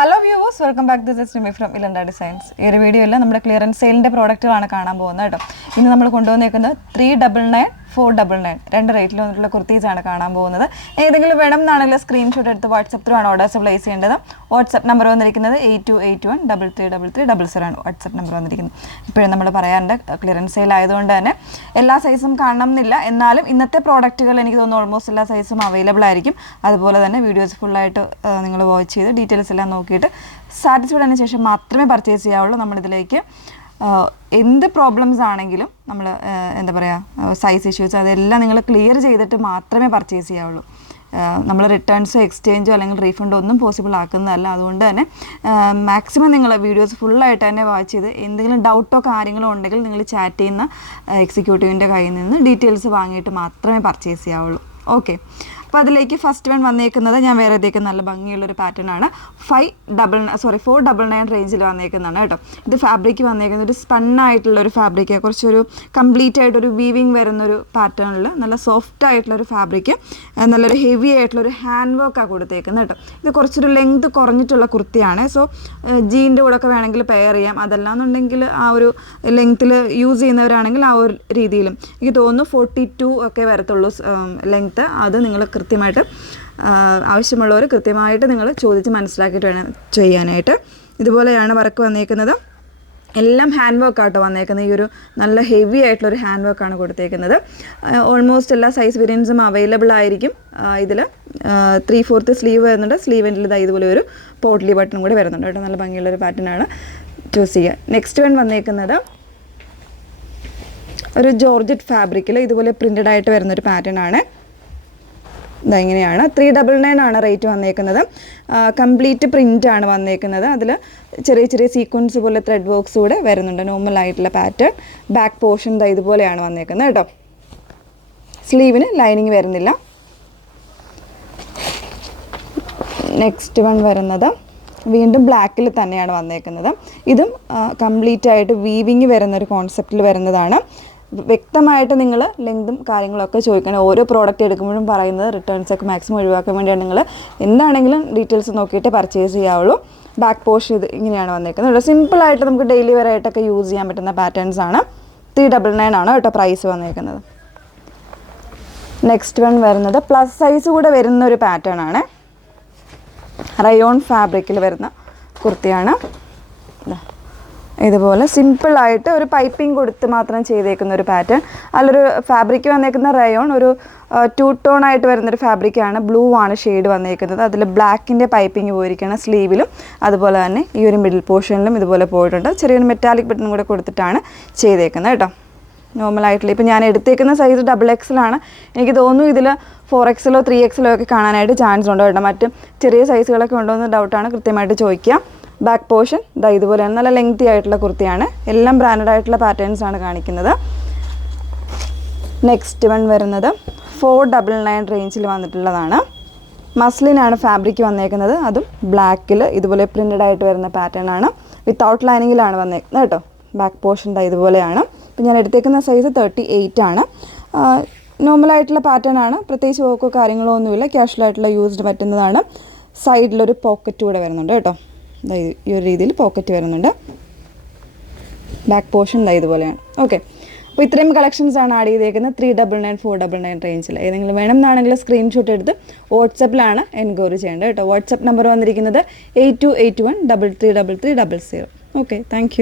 Hello viewers, welcome back. This is Rimi from ഇലണ്ട designs. ഈ ഒരു വീഡിയോയിൽ നമ്മുടെ ക്ലിയറൻസ് സെയിലിൻ്റെ പ്രോഡക്റ്റുകളാണ് കാണാൻ പോകുന്നത് കേട്ടോ. ഇന്ന് നമ്മൾ കൊണ്ടുവന്നേക്കുന്നത് 399, 499 രണ്ട് റേറ്റിൽ വന്നിട്ടുള്ള കുർത്തീസാണ് കാണാൻ പോകുന്നത്. ഏതെങ്കിലും വേണം എന്നാണെങ്കിൽ സ്ക്രീൻഷോട്ട് എടുത്ത് വാട്സപ്പ് ത്രൂ ആണ് ഓർഡേഴ്സ് പ്ലേസ് ചെയ്യേണ്ടത്. വാട്സപ്പ് നമ്പർ വന്നിരിക്കുന്നത് 82813300 ആണ് വാട്സപ്പ് നമ്പർ വന്നിരിക്കുന്നത്. ഇപ്പോഴും നമ്മൾ പറയാറുണ്ട് ക്ലിയറൻസ് സെയിൽ ആയതുകൊണ്ട് തന്നെ എല്ലാ സൈസും കാണണം എന്നില്ല. എന്നാലും ഇന്നത്തെ പ്രോഡക്റ്റുകൾ എനിക്ക് തോന്നുന്നു ഓൾമോസ്റ്റ് എല്ലാ സൈസും അവൈലബിൾ ആയിരിക്കും. അതുപോലെ തന്നെ വീഡിയോസ് ഫുള്ളായിട്ട് നിങ്ങൾ വാച്ച് ചെയ്ത് ഡീറ്റെയിൽസ് എല്ലാം നോക്കിയിട്ട് സാറ്റിസ്ഫൈഡ് ആയതിനു ശേഷം മാത്രമേ പർച്ചേസ് ചെയ്യാവുള്ളൂ. നമ്മളിതിലേക്ക് എന്ത് പ്രോബ്ലംസ് ആണെങ്കിലും നമ്മൾ എന്താ പറയുക, സൈസ് ഇഷ്യൂസ് അതെല്ലാം നിങ്ങൾ ക്ലിയർ ചെയ്തിട്ട് മാത്രമേ പർച്ചേസ് ചെയ്യാവുള്ളൂ. നമ്മൾ റിട്ടേൺസോ എക്സ്ചേഞ്ചോ അല്ലെങ്കിൽ റീഫണ്ടോ ഒന്നും പോസിബിൾ ആക്കുന്നതല്ല. അതുകൊണ്ട് തന്നെ മാക്സിമം നിങ്ങൾ വീഡിയോസ് ഫുള്ളായിട്ട് തന്നെ വാച്ച് ചെയ്ത് എന്തെങ്കിലും ഡൗട്ടോ കാര്യങ്ങളോ ഉണ്ടെങ്കിൽ നിങ്ങൾ ചാറ്റ് ചെയ്യുന്ന എക്സിക്യൂട്ടീവിൻ്റെ കയ്യിൽ നിന്ന് ഡീറ്റെയിൽസ് വാങ്ങിയിട്ട് മാത്രമേ പർച്ചേസ് ചെയ്യാവുള്ളൂ. ഓക്കെ, അപ്പോൾ അതിലേക്ക് ഫസ്റ്റ് വൺ വന്നേക്കുന്നത് ഞാൻ വേറെ ഇതേക്ക് നല്ല ഭംഗിയുള്ളൊരു പാറ്റേൺ ആണ്. 499 റേഞ്ചിൽ വന്നേക്കുന്നതാണ് കേട്ടോ. ഇത് ഫാബ്രിക് വന്നേക്കുന്നത് ഒരു സ്പണ്ണായിട്ടുള്ളൊരു ഫാബ്രിക്, കുറച്ചൊരു കംപ്ലീറ്റ് ആയിട്ടൊരു വീവിങ് വരുന്നൊരു പാറ്റേണിൽ നല്ല സോഫ്റ്റ് ആയിട്ടുള്ളൊരു ഫാബ്രിക്, നല്ലൊരു ഹെവി ആയിട്ടുള്ളൊരു ഹാൻഡ് വർക്കാണ് കൊടുത്തേക്കുന്നത് കേട്ടോ. ഇത് കുറച്ചൊരു ലെങ്ത് കുറഞ്ഞിട്ടുള്ള കുർത്തിയാണ്. സോ ജീൻ്റെ കൂടെ ഒക്കെ വേണമെങ്കിൽ പെയർ ചെയ്യാം. അതല്ലാന്നുണ്ടെങ്കിൽ ആ ഒരു ലെങ്ത്തിൽ യൂസ് ചെയ്യുന്നവരാണെങ്കിൽ ആ ഒരു രീതിയിലും എനിക്ക് തോന്നുന്നു 42 ഒക്കെ വരത്തുള്ളൂ ലെങ്ത്ത്. അത് നിങ്ങൾ കൃത്യമായിട്ട് ആവശ്യമുള്ളവർ കൃത്യമായിട്ട് നിങ്ങൾ ചോദിച്ച് മനസ്സിലാക്കിയിട്ട് വേണം ചെയ്യാനായിട്ട്. ഇതുപോലെയാണ് വർക്ക് വന്നേക്കുന്നത്. എല്ലാം ഹാൻഡ് വർക്കാട്ടോ വന്നേക്കുന്നത്. ഈ ഒരു നല്ല ഹെവി ആയിട്ടുള്ളൊരു ഹാൻഡ് വർക്കാണ് കൊടുത്തേക്കുന്നത്. ഓൾമോസ്റ്റ് എല്ലാ സൈസ് വേരിയൻസും അവൈലബിൾ ആയിരിക്കും. ഇതിൽ 3/4 സ്ലീവ് വരുന്നുണ്ട്. സ്ലീവിൻ്റെ ഇതുപോലെ ഒരു പോട്ട്ലി ബട്ടൺ കൂടി വരുന്നുണ്ട് കേട്ടോ. നല്ല ഭംഗിയുള്ളൊരു പാറ്റേണാണ്, ചൂസ് ചെയ്യുക. നെക്സ്റ്റ് വൺ വന്നേക്കുന്നത് ഒരു ജോർജറ്റ് ഫാബ്രിക്കിൽ ഇതുപോലെ പ്രിൻ്റഡ് ആയിട്ട് വരുന്നൊരു പാറ്റേൺ ആണ്. ഇതെങ്ങനെയാണ് 399 ആണ് റേറ്റ് വന്നേക്കുന്നത്. കംപ്ലീറ്റ് പ്രിൻ്റാണ് വന്നേക്കുന്നത്. അതിൽ ചെറിയ ചെറിയ സീക്വൻസ് പോലെ ത്രെഡ് വർക്ക്സ് കൂടെ വരുന്നുണ്ട്. നോർമൽ ആയിട്ടുള്ള പാറ്റേൺ. ബാക്ക് പോർഷൻ ഇതുപോലെയാണ് വന്നേക്കുന്നത് കേട്ടോ. സ്ലീവിന് ലൈനിങ് വരുന്നില്ല. നെക്സ്റ്റ് വൺ വരുന്നത് വീണ്ടും ബ്ലാക്കിൽ തന്നെയാണ് വന്നേക്കുന്നത്. ഇതും കംപ്ലീറ്റ് ആയിട്ട് വീവിങ് വരുന്നൊരു കോൺസെപ്റ്റിൽ വരുന്നതാണ്. വ്യക്തമായിട്ട് നിങ്ങൾ ലെങ്തും കാര്യങ്ങളൊക്കെ ചോദിക്കണം. ഓരോ പ്രോഡക്റ്റ് എടുക്കുമ്പോഴും പറയുന്നത് റിട്ടേൺസൊക്കെ മാക്സിമം ഒഴിവാക്കാൻ വേണ്ടിയാണ് നിങ്ങൾ എന്താണെങ്കിലും ഡീറ്റെയിൽസ് നോക്കിയിട്ട് പർച്ചേസ് ചെയ്യാവുള്ളൂ. ബാക്ക് പോർഷൻ ഇത് ഇങ്ങനെയാണ് വന്നേക്കുന്നത്. സിമ്പിളായിട്ട് നമുക്ക് ഡെയിലി വെയർ ആയിട്ടൊക്കെ യൂസ് ചെയ്യാൻ പറ്റുന്ന പാറ്റേൺസ് ആണ്. 399 ആണ് കേട്ടോ പ്രൈസ് വന്നേക്കുന്നത്. നെക്സ്റ്റ് വൺ വരുന്നത് പ്ലസ് സൈസ് കൂടെ വരുന്ന ഒരു പാറ്റേൺ ആണ്. റയോൺ ഫാബ്രിക്കിൽ വരുന്ന കുർത്തിയാണ്. ഇതുപോലെ സിമ്പിളായിട്ട് ഒരു പൈപ്പിംഗ് കൊടുത്ത് മാത്രം ചെയ്തേക്കുന്ന ഒരു പാറ്റേൺ. അതിലൊരു ഫാബ്രിക് വന്നേക്കുന്ന റയോൺ ഒരു 2 ടോൺ ആയിട്ട് വരുന്നൊരു ഫാബ്രിക്കാണ്. ബ്ലൂ ആണ് ഷെയ്ഡ് വന്നേക്കുന്നത്. അതിൽ ബ്ലാക്കിൻ്റെ പൈപ്പിംഗ് പോയിരിക്കണം സ്ലീവിലും. അതുപോലെ തന്നെ ഈ ഒരു മിഡിൽ പോർഷനിലും ഇതുപോലെ പോയിട്ടുണ്ട്. ചെറിയൊരു മെറ്റാലിക് ബട്ടൺ കൂടെ കൊടുത്തിട്ടാണ് ചെയ്തേക്കുന്നത് കേട്ടോ. നോർമലായിട്ടുള്ള ഇപ്പോൾ ഞാൻ എടുത്തേക്കുന്ന സൈസ് XXL ആണ്. എനിക്ക് തോന്നുന്നു ഇതിൽ 4XL 3XL ഒക്കെ കാണാനായിട്ട് ചാൻസ് ഉണ്ട് കേട്ടോ. മറ്റ് ചെറിയ സൈസുകളൊക്കെ ഉണ്ടോ എന്ന് ഡൗട്ടാണ്, കൃത്യമായിട്ട് ചോദിക്കുക. ബാക്ക് പോർഷൻ ഇതുപോലെയാണ്. നല്ല ലെങ്തി ആയിട്ടുള്ള കുർത്തിയാണ്. എല്ലാം ബ്രാൻഡഡ് ആയിട്ടുള്ള പാറ്റേൺസ് ആണ് കാണിക്കുന്നത്. നെക്സ്റ്റ് വൺ വരുന്നത് 499 റേഞ്ചിൽ വന്നിട്ടുള്ളതാണ്. മസ്ലിനാണ് ഫാബ്രിക് വന്നേക്കുന്നത്. അതും ബ്ലാക്കിൽ ഇതുപോലെ പ്രിൻ്റഡ് ആയിട്ട് വരുന്ന പാറ്റേൺ ആണ്. വിത്തൗട്ട് ലൈനിങ്ങിലാണ് വന്നേക്കുന്നത് കേട്ടോ. ബാക്ക് പോർഷൻ ഇതുപോലെയാണ്. ഇപ്പം ഞാൻ എടുത്തേക്കുന്ന സൈസ് 38 ആണ്. നോർമലായിട്ടുള്ള പാറ്റേൺ ആണ്. പ്രത്യേകിച്ച് വർക്കോ കാര്യങ്ങളോ ഒന്നുമില്ല. ക്യാഷ്വലായിട്ടുള്ള യൂസ്ഡ് പറ്റുന്നതാണ്. സൈഡിലൊരു പോക്കറ്റ് കൂടെ വരുന്നുണ്ട് കേട്ടോ. ഈ ഒരു രീതിയിൽ പോക്കറ്റ് വരുന്നുണ്ട്. ബാക്ക് പോർഷൻ ഇതുപോലെയാണ്. ഓക്കെ, അപ്പോൾ ഇത്രയും കളക്ഷൻസ് ആണ് ആഡ് ചെയ്തേക്കുന്നത് 399, 499 റേഞ്ചിൽ. ഏതെങ്കിലും വേണം എന്നാണെങ്കിൽ സ്ക്രീൻഷോട്ട് എടുത്ത് വാട്സപ്പിലാണ് എൻക്വയറി ചെയ്യേണ്ടത് കേട്ടോ. വാട്സപ്പ് നമ്പർ വന്നിരിക്കുന്നത് 8281333300. Okay, thank you.